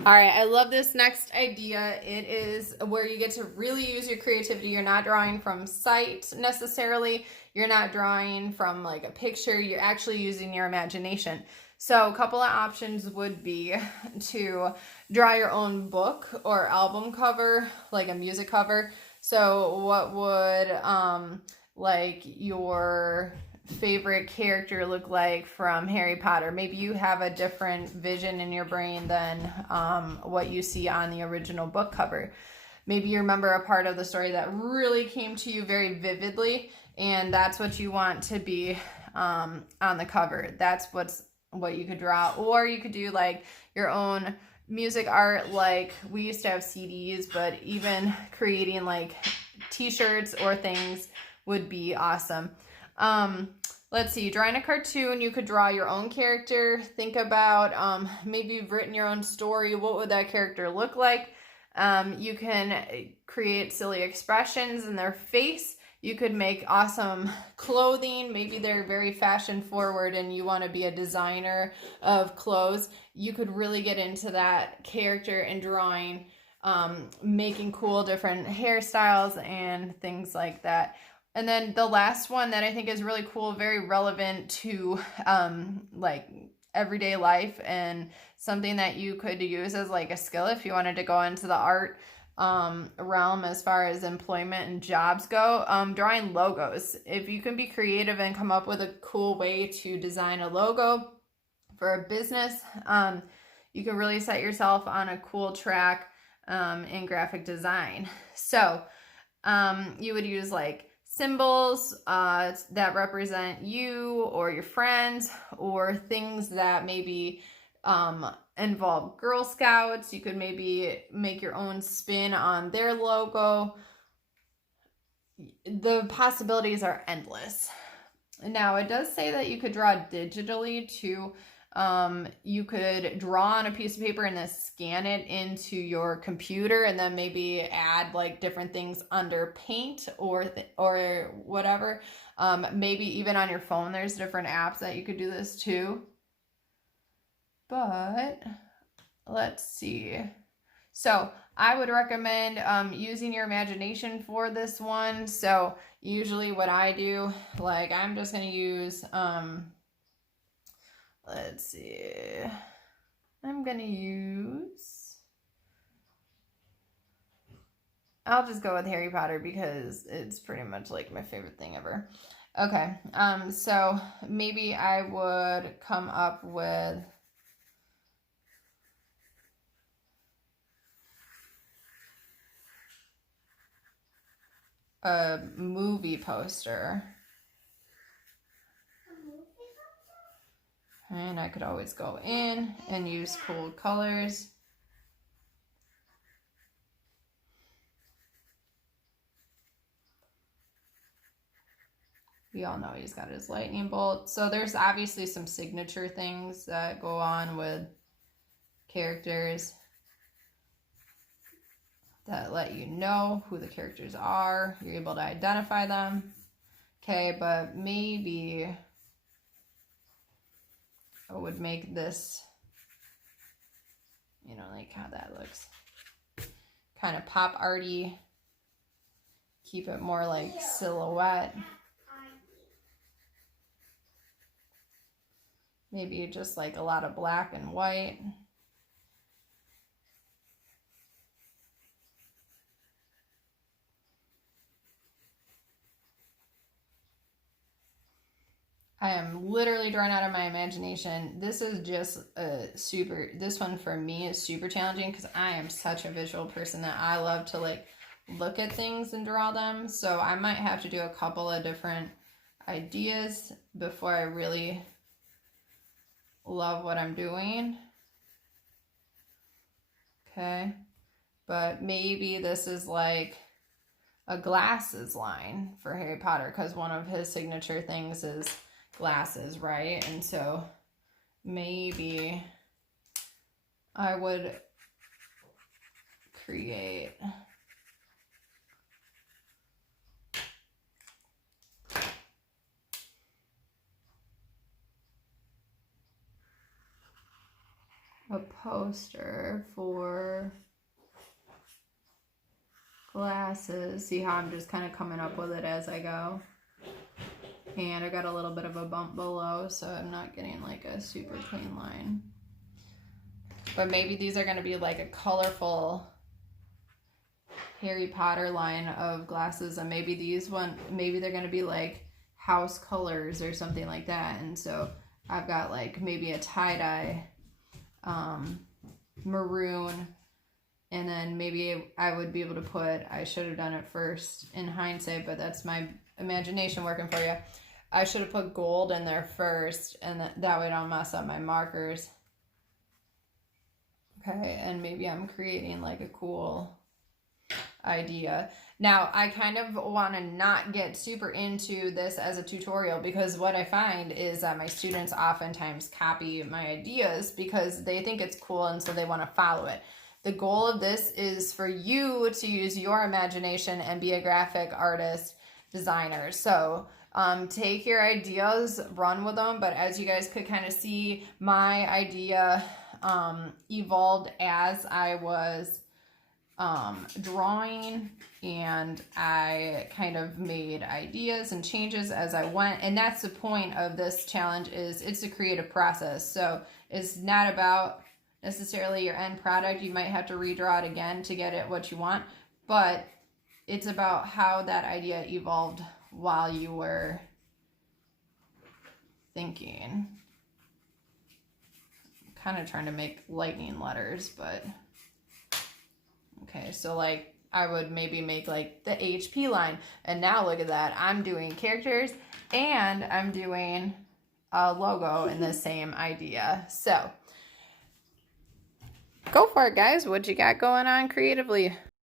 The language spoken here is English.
All right, I love this next idea. It is where you get to really use your creativity. You're not drawing from sight necessarily. You're not drawing from like a picture. You're actually using your imagination. So a couple of options would be to draw your own book or album cover, like a music cover. So what would like your favorite character look like from Harry Potter? Maybe you have a different vision in your brain than what you see on the original book cover. Maybe you remember a part of the story that really came to you very vividly, and that's what you want to be on the cover. That's what you could draw. Or you could do like your own music art, like we used to have CDs, but even creating like t-shirts or things would be awesome. Let's see, drawing a cartoon, you could draw your own character. Think about maybe you've written your own story. What would that character look like? You can create silly expressions in their face. You could make awesome clothing. Maybe they're very fashion forward and you want to be a designer of clothes. You could really get into that character and drawing, making cool different hairstyles and things like that. And then the last one that I think is really cool, very relevant to like everyday life and something that you could use as like a skill if you wanted to go into the art realm as far as employment and jobs go, drawing logos. If you can be creative and come up with a cool way to design a logo for a business, you can really set yourself on a cool track in graphic design. So you would use like symbols that represent you or your friends, or things that maybe involve Girl Scouts. You could maybe make your own spin on their logo. The possibilities are endless. Now, it does say that you could draw digitally too. You could draw on a piece of paper and then scan it into your computer, and then maybe add like different things under Paint or whatever. Maybe even on your phone, there's different apps that you could do this too. But let's see. So I would recommend using your imagination for this one. So usually what I do, like I'm just going to use, let's see, I'm going to use, I'll just go with Harry Potter because it's pretty much like my favorite thing ever. Okay, so maybe I would come up with a movie poster. And I could always go in and use cool colors. We all know he's got his lightning bolt. So there's obviously some signature things that go on with characters that let you know who the characters are. You're able to identify them. Okay, but maybe I would make this, you know, like how that looks. Kind of pop arty. Keep it more like silhouette. Maybe just like a lot of black and white. I am literally drawing out of my imagination. This is just this one for me is super challenging because I am such a visual person that I love to like look at things and draw them. So I might have to do a couple of different ideas before I really love what I'm doing. Okay, but maybe this is like a glasses line for Harry Potter because one of his signature things is glasses, right? And so maybe I would create a poster for glasses. See how I'm just kind of coming up with it as I go. And I got a little bit of a bump below, so I'm not getting like a super clean line. But maybe these are going to be like a colorful Harry Potter line of glasses, and maybe maybe they're going to be like house colors or something like that. And so I've got like maybe a tie-dye maroon, and then maybe I would be able to put, I should have done it first in hindsight, but that's my imagination working for you. I should have put gold in there first, and that way I don't mess up my markers. Okay, and maybe I'm creating like a cool idea. Now, I kind of want to not get super into this as a tutorial, because what I find is that my students oftentimes copy my ideas because they think it's cool and so they want to follow it. The goal of this is for you to use your imagination and be a graphic artist designer. So take your ideas, run with them, but as you guys could kind of see, my idea evolved as I was drawing, and I kind of made ideas and changes as I went. And that's the point of this challenge, is it's a creative process. So it's not about necessarily your end product. You might have to redraw it again to get it what you want, but it's about how that idea evolved while you were thinking. I'm kind of trying to make lightning letters, but okay, so like I would maybe make like the HP line, and now look at that, I'm doing characters and I'm doing a logo in the same idea. So go for it, guys. What you got going on creatively?